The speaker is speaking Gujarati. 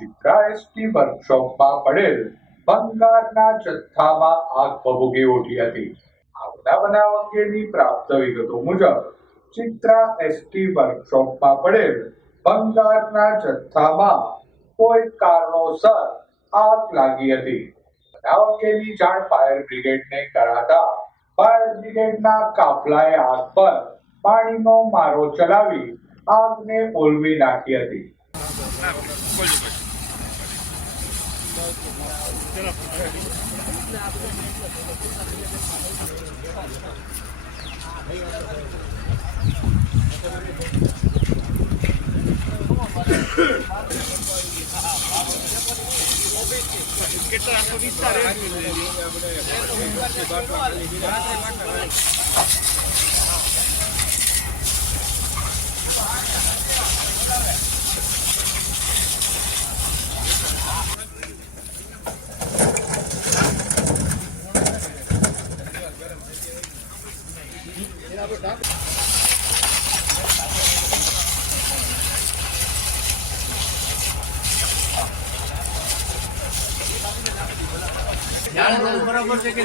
ચિત્રા એસટી વર્કશોપમાં પડેલ ભંગારના જથ્થામાં આગ ભભૂકી ઉઠી હતી. આગના બનાવ અંગેની પ્રાપ્ત વિગતો મુજબ ચિત્રા એસટી વર્કશોપમાં પડેલ ભંગારના જથ્થામાં કોઈ કારણોસર આગ લાગી હતી. બનાવ અંગેની જાણ ફાયર બ્રિગેડને કરાતા ફાયર બ્રિગેડના કાફલાએ આગ પર પાણીનો મારો ચલાવી આગને ઓલવી નાખી હતી. બરાબર છે કે